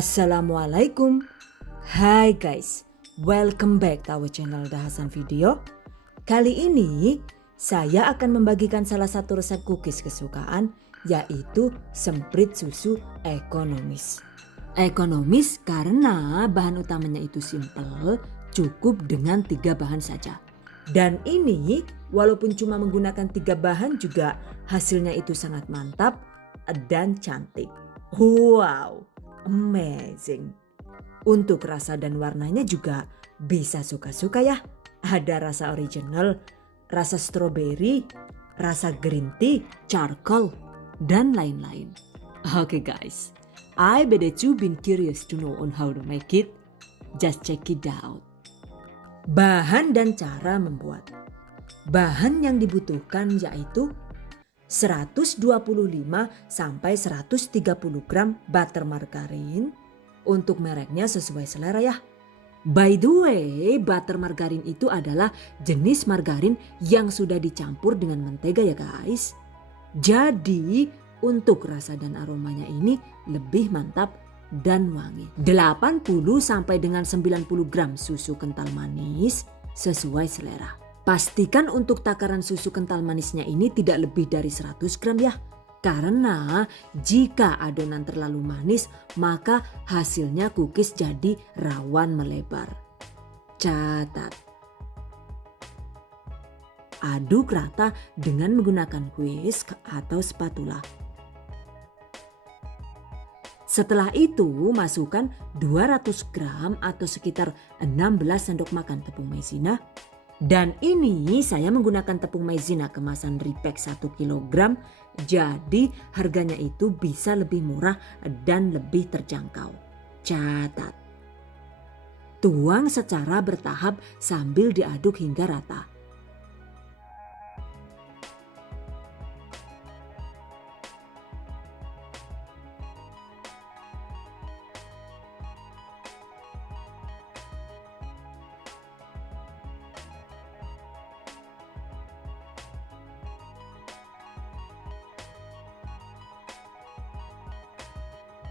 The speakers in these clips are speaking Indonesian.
Assalamualaikum. Hai guys, welcome back to our channel Dahasan Video. Kali ini saya akan membagikan salah satu resep cookies kesukaan, yaitu semprit susu ekonomis. Ekonomis karena bahan utamanya itu simple, cukup dengan 3 bahan saja. Dan ini walaupun cuma menggunakan 3 bahan juga hasilnya itu sangat mantap dan cantik. Wow, amazing. Untuk rasa dan warnanya juga bisa suka-suka ya. Ada rasa original, rasa strawberry, rasa green tea, charcoal, dan lain-lain. Okay guys, I bet that you've been curious to know on how to make it. Just check it out. Bahan dan cara membuat. Bahan yang dibutuhkan yaitu 125 sampai 130 gram butter margarin. Untuk mereknya sesuai selera ya. By the way, butter margarin itu adalah jenis margarin yang sudah dicampur dengan mentega ya guys. Jadi untuk rasa dan aromanya ini lebih mantap dan wangi. 80 sampai dengan 90 gram susu kental manis sesuai selera. Pastikan untuk takaran susu kental manisnya ini tidak lebih dari 100 gram ya. Karena jika adonan terlalu manis maka hasilnya cookies jadi rawan melebar. Catat. Aduk rata dengan menggunakan whisk atau spatula. Setelah itu masukkan 200 gram atau sekitar 16 sendok makan tepung maizena. Dan ini saya menggunakan tepung maizena kemasan repack 1 kg. Jadi harganya itu bisa lebih murah dan lebih terjangkau. Catat. Tuang secara bertahap sambil diaduk hingga rata.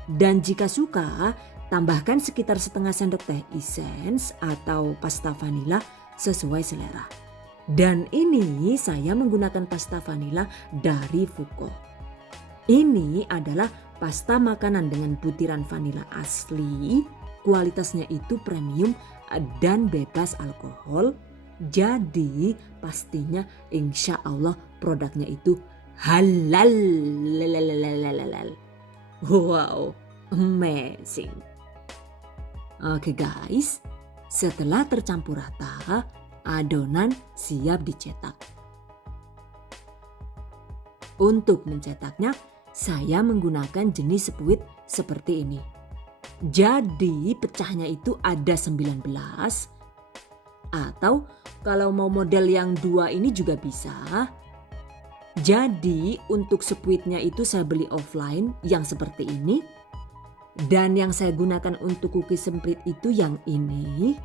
Dan jika suka, tambahkan sekitar setengah sendok teh essence atau pasta vanila sesuai selera. Dan ini saya menggunakan pasta vanila dari Fuko. Ini adalah pasta makanan dengan butiran vanila asli, kualitasnya itu premium dan bebas alkohol. Jadi pastinya insya Allah produknya itu halal. Wow, amazing. Oke guys, setelah tercampur rata, adonan siap dicetak. Untuk mencetaknya, saya menggunakan jenis sepuit seperti ini. Jadi pecahnya itu ada 19. Atau kalau mau model yang 2 ini juga bisa. Jadi untuk sepuitnya itu saya beli offline yang seperti ini. Dan yang saya gunakan untuk cookies semprit itu yang ini.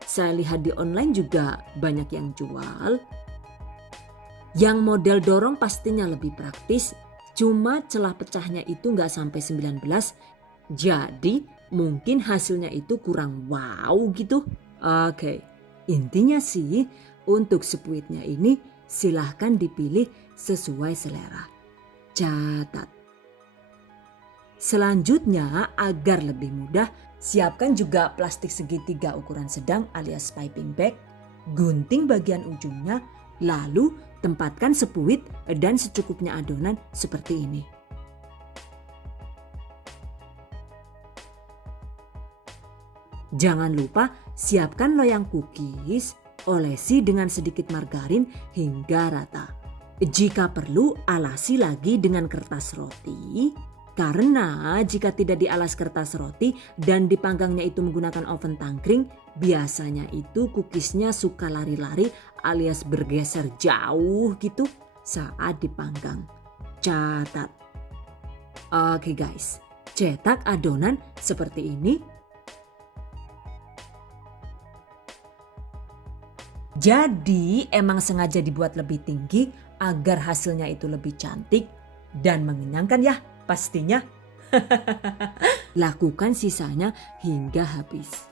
Saya lihat di online juga banyak yang jual. Yang model dorong pastinya lebih praktis. Cuma celah pecahnya itu nggak sampai 19. Jadi mungkin hasilnya itu kurang wow gitu. Oke, intinya sih untuk sepuitnya ini silahkan dipilih sesuai selera. Catat. Selanjutnya agar lebih mudah, siapkan juga plastik segitiga ukuran sedang alias piping bag. Gunting bagian ujungnya, lalu tempatkan sepuit dan secukupnya adonan seperti ini. Jangan lupa siapkan loyang cookies. Olesi dengan sedikit margarin hingga rata. Jika perlu alasi lagi dengan kertas roti. Karena jika tidak dialas kertas roti dan dipanggangnya itu menggunakan oven tangkring, biasanya itu cookiesnya suka lari-lari alias bergeser jauh gitu saat dipanggang. Catat. Oke guys, cetak adonan seperti ini. Jadi emang sengaja dibuat lebih tinggi agar hasilnya itu lebih cantik dan mengenyangkan ya pastinya. Lakukan sisanya hingga habis.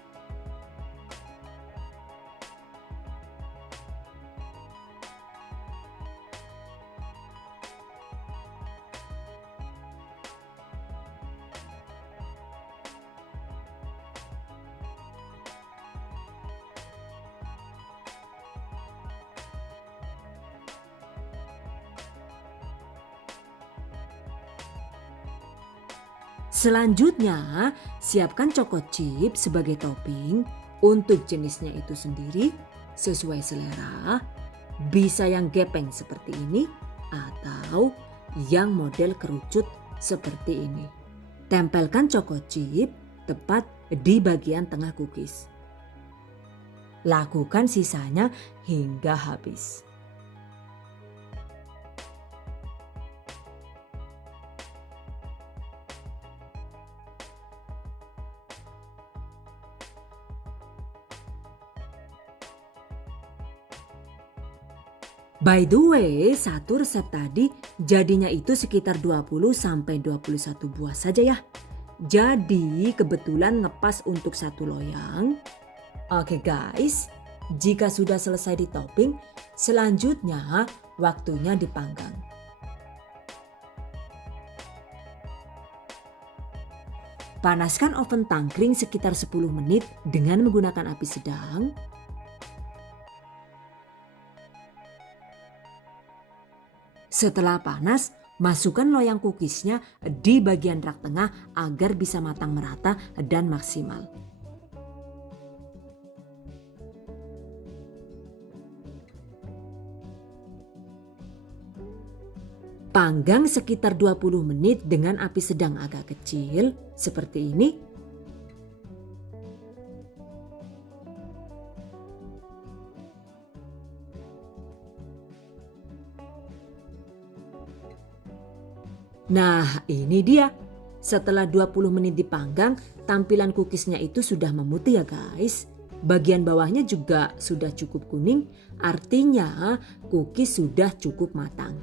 Selanjutnya, siapkan choco chip sebagai topping. Untuk jenisnya itu sendiri sesuai selera. Bisa yang gepeng seperti ini atau yang model kerucut seperti ini. Tempelkan choco chip tepat di bagian tengah cookies. Lakukan sisanya hingga habis. By the way, satu resep tadi jadinya itu sekitar 20-21 buah saja ya. Jadi kebetulan ngepas untuk satu loyang. Oke guys, jika sudah selesai di topping, selanjutnya waktunya dipanggang. Panaskan oven tangkring sekitar 10 menit dengan menggunakan api sedang. Setelah panas, masukkan loyang cookiesnya di bagian rak tengah agar bisa matang merata dan maksimal. Panggang sekitar 20 menit dengan api sedang agak kecil, seperti ini. Nah, ini dia. Setelah 20 menit dipanggang, tampilan cookiesnya itu sudah memutih ya guys. Bagian bawahnya juga sudah cukup kuning, artinya cookies sudah cukup matang.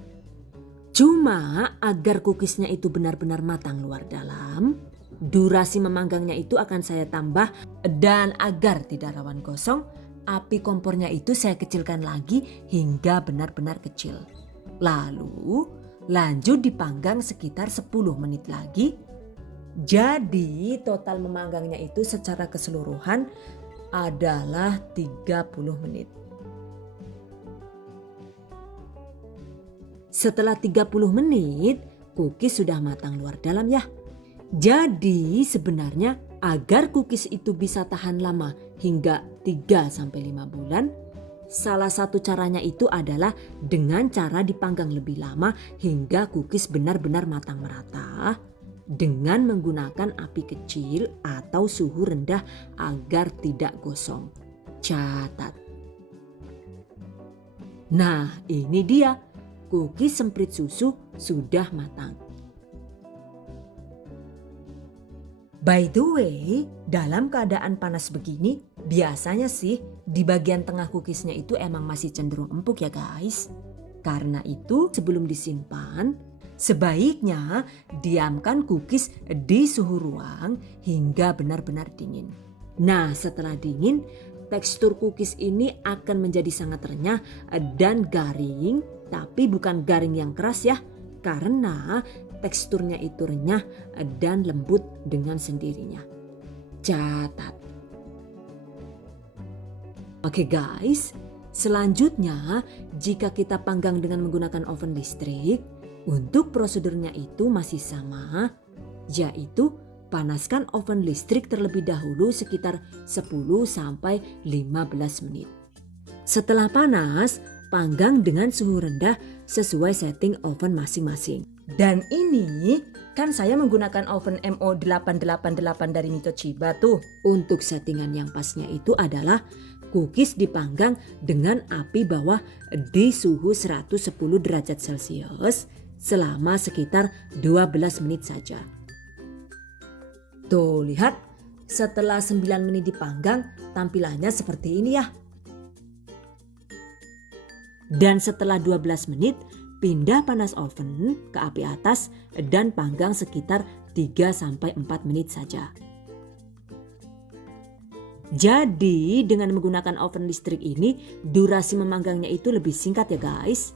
Cuma agar cookiesnya itu benar-benar matang luar dalam, durasi memanggangnya itu akan saya tambah, dan agar tidak rawan gosong, api kompornya itu saya kecilkan lagi hingga benar-benar kecil. Lalu lanjut dipanggang sekitar 10 menit lagi. Jadi total memanggangnya itu secara keseluruhan adalah 30 menit. Setelah 30 menit, cookies sudah matang luar dalam ya. Jadi sebenarnya agar cookies itu bisa tahan lama hingga 3-5 bulan, salah satu caranya itu adalah dengan cara dipanggang lebih lama hingga cookies benar-benar matang merata dengan menggunakan api kecil atau suhu rendah agar tidak gosong. Catat. Nah, ini dia. Cookies semprit susu sudah matang. By the way, dalam keadaan panas begini, biasanya sih di bagian tengah cookiesnya itu emang masih cenderung empuk ya guys. Karena itu sebelum disimpan, sebaiknya diamkan cookies di suhu ruang hingga benar-benar dingin. Nah, setelah dingin, tekstur cookies ini akan menjadi sangat renyah dan garing, tapi bukan garing yang keras ya, karena teksturnya itu renyah dan lembut dengan sendirinya. Catat. Oke guys, selanjutnya jika kita panggang dengan menggunakan oven listrik, untuk prosedurnya itu masih sama, yaitu panaskan oven listrik terlebih dahulu sekitar 10-15 menit. Setelah panas, panggang dengan suhu rendah sesuai setting oven masing-masing. Dan ini kan saya menggunakan oven MO888 dari Mitoshiba tuh. Untuk settingan yang pasnya itu adalah cookies dipanggang dengan api bawah di suhu 110 derajat Celcius selama sekitar 12 menit saja. Tuh lihat, setelah 9 menit dipanggang tampilannya seperti ini ya. Dan setelah 12 menit pindah panas oven ke api atas dan panggang sekitar 3-4 menit saja. Jadi dengan menggunakan oven listrik ini durasi memanggangnya itu lebih singkat ya guys.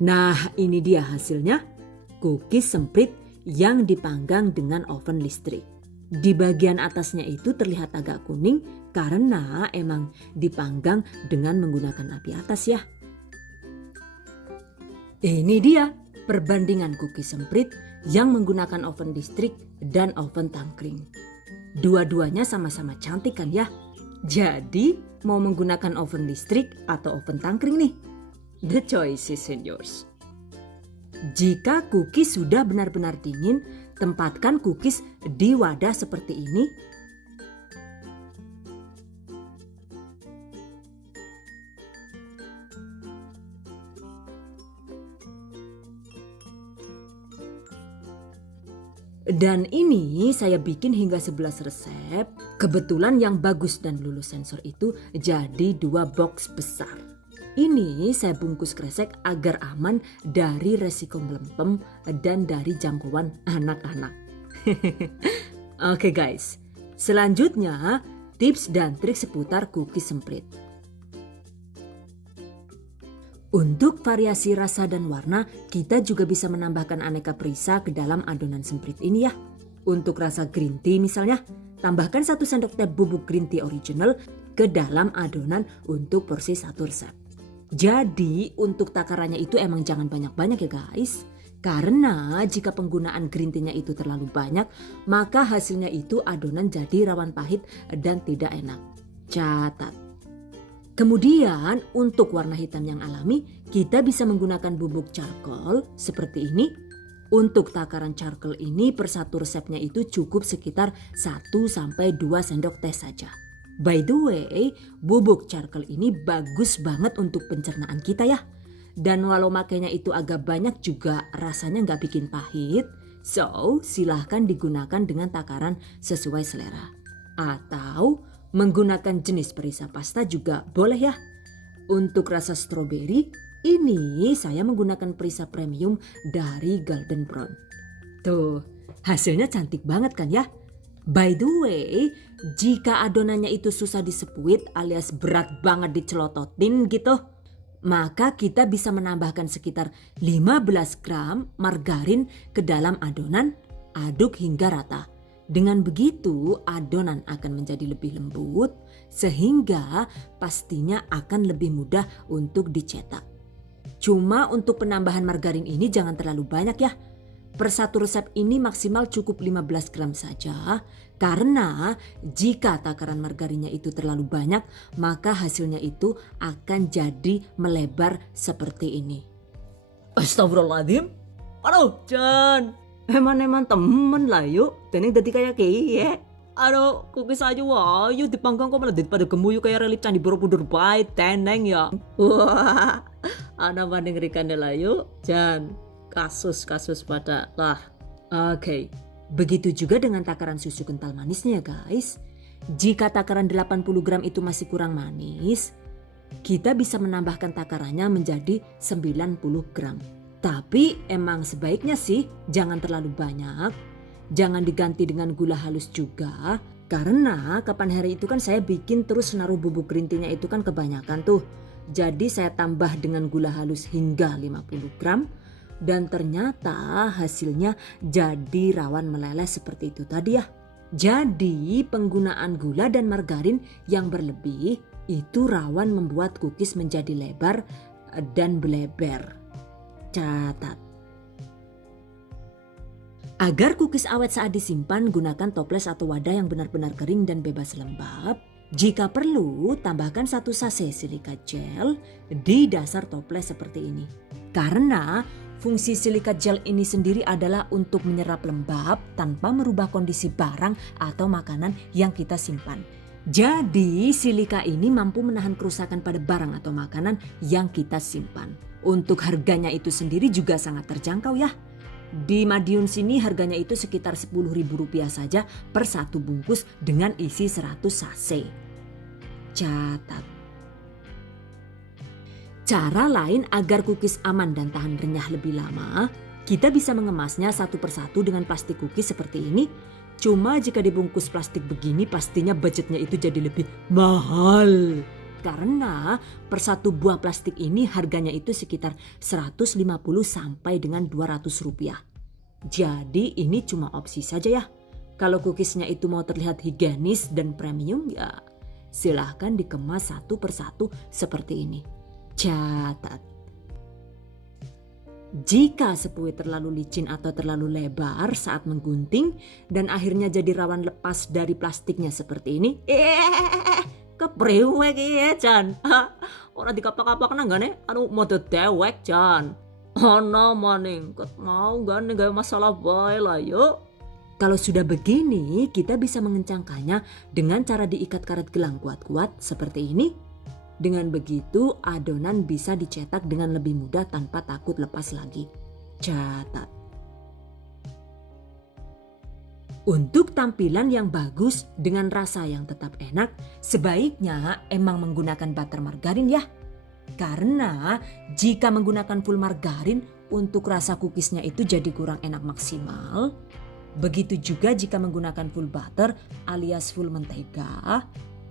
Nah ini dia hasilnya, cookies semprit yang dipanggang dengan oven listrik. Di bagian atasnya itu terlihat agak kuning karena emang dipanggang dengan menggunakan api atas ya. Ini dia perbandingan cookies semprit yang menggunakan oven listrik dan oven tangkring. Dua-duanya sama-sama cantik kan ya? Jadi mau menggunakan oven listrik atau oven tangkring nih? The choice is in yours. Jika cookies sudah benar-benar dingin, tempatkan cookies di wadah seperti ini. Dan ini saya bikin hingga 11 resep. Kebetulan yang bagus dan lulus sensor itu jadi 2 box besar. Ini saya bungkus kresek agar aman dari resiko melempem dan dari jangkauan anak-anak. Oke guys, selanjutnya tips dan trik seputar cookies semprit. Untuk variasi rasa dan warna, kita juga bisa menambahkan aneka perisa ke dalam adonan semprit ini ya. Untuk rasa green tea misalnya, tambahkan 1 sendok teh bubuk green tea original ke dalam adonan untuk porsi 1 resep. Jadi untuk takarannya itu emang jangan banyak-banyak ya guys. Karena jika penggunaan green tea-nya itu terlalu banyak, maka hasilnya itu adonan jadi rawan pahit dan tidak enak. Catat. Kemudian untuk warna hitam yang alami, kita bisa menggunakan bubuk charcoal seperti ini. Untuk takaran charcoal ini per 1 resepnya itu cukup sekitar 1-2 sendok teh saja. By the way, bubuk charcoal ini bagus banget untuk pencernaan kita ya. Dan walau makainya itu agak banyak juga rasanya nggak bikin pahit. So silahkan digunakan dengan takaran sesuai selera. Atau menggunakan jenis perisa pasta juga boleh ya. Untuk rasa stroberi, ini saya menggunakan perisa premium dari Golden Brown. Tuh, hasilnya cantik banget kan ya? By the way, jika adonannya itu susah disepuit alias berat banget dicelototin gitu, maka kita bisa menambahkan sekitar 15 gram margarin ke dalam adonan, aduk hingga rata. Dengan begitu adonan akan menjadi lebih lembut sehingga pastinya akan lebih mudah untuk dicetak. Cuma untuk penambahan margarin ini jangan terlalu banyak ya. Per 1 resep ini maksimal cukup 15 gram saja karena jika takaran margarinnya itu terlalu banyak maka hasilnya itu akan jadi melebar seperti ini. Astagfirullahaladzim. Aduh Jan. Eman-eman temen lah yuk. Teneng dadi kayak kiye. Aduh cookies aja wah. Yuk dipanggang kok malah daripada gemuyu kayak relip Candi Borobudur baik. Teneng ya. Wah. Ana banding rikan lah yuk. Jan. Kasus-kasus pada lah. Oke. Begitu juga dengan takaran susu kental manisnya ya guys. Jika takaran 80 gram itu masih kurang manis, kita bisa menambahkan takarannya menjadi 90 gram. Tapi emang sebaiknya sih jangan terlalu banyak. Jangan diganti dengan gula halus juga. Karena kapan hari itu kan saya bikin terus naruh bubuk green tea-nya itu kan kebanyakan tuh. Jadi saya tambah dengan gula halus hingga 50 gram. Dan ternyata hasilnya jadi rawan meleleh seperti itu tadi ya. Jadi penggunaan gula dan margarin yang berlebih itu rawan membuat cookies menjadi lebar dan beleber. Catat. Agar cookies awet saat disimpan, gunakan toples atau wadah yang benar-benar kering dan bebas lembab. Jika perlu, tambahkan 1 sachet silika gel di dasar toples seperti ini. Karena fungsi silika gel ini sendiri adalah untuk menyerap lembab tanpa merubah kondisi barang atau makanan yang kita simpan. Jadi silika ini mampu menahan kerusakan pada barang atau makanan yang kita simpan. Untuk harganya itu sendiri juga sangat terjangkau ya. Di Madiun sini harganya itu sekitar Rp10.000 saja per 1 bungkus dengan isi 100 sachet. Catat. Cara lain agar cookies aman dan tahan renyah lebih lama, Kita bisa mengemasnya satu persatu dengan plastik cookies seperti ini. Cuma jika dibungkus plastik begini pastinya budgetnya itu jadi lebih mahal. Karena per satu buah plastik ini harganya itu sekitar 150 sampai dengan 200 rupiah. Jadi ini cuma opsi saja ya. Kalau cookiesnya itu mau terlihat higienis dan premium ya silahkan dikemas satu persatu seperti ini. Catat. Jika sepuih terlalu licin atau terlalu lebar saat menggunting dan akhirnya jadi rawan lepas dari plastiknya seperti ini, kepriwe ki Jan. Ora dikapak-kapak nang gane anu mode dewek Jan. Ana maning ket mau gane gawe masalah bae lah yuk. Kalau sudah begini, kita bisa mengencangkannya dengan cara diikat karet gelang kuat-kuat seperti ini. Dengan begitu, adonan bisa dicetak dengan lebih mudah tanpa takut lepas lagi. Catat. Untuk tampilan yang bagus dengan rasa yang tetap enak, sebaiknya emang menggunakan butter margarin ya. Karena jika menggunakan full margarin, untuk rasa cookiesnya itu jadi kurang enak maksimal. Begitu juga jika menggunakan full butter alias full mentega.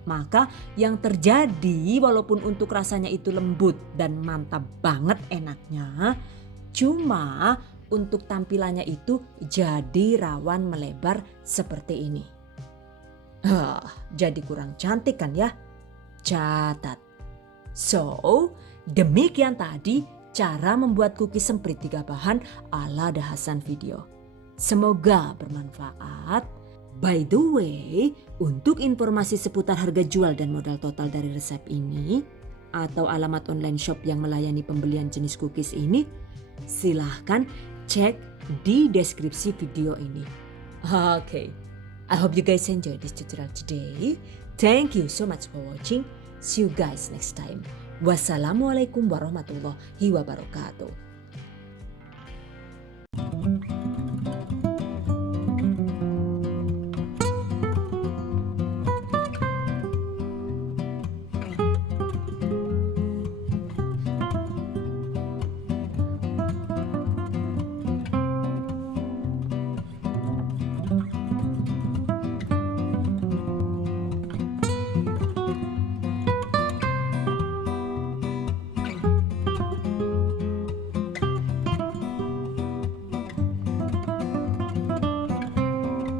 Maka yang terjadi walaupun untuk rasanya itu lembut dan mantap banget enaknya, cuma untuk tampilannya itu jadi rawan melebar seperti ini. Jadi kurang cantik kan ya? Catat. So, demikian tadi cara membuat cookies semprit 3 bahan ala The Hasan Video. Semoga bermanfaat. By the way, untuk informasi seputar harga jual dan modal total dari resep ini atau alamat online shop yang melayani pembelian jenis cookies ini, silahkan cek di deskripsi video ini. Okay, I hope you guys enjoy this tutorial today. Thank you so much for watching. See you guys next time. Wassalamualaikum warahmatullahi wabarakatuh.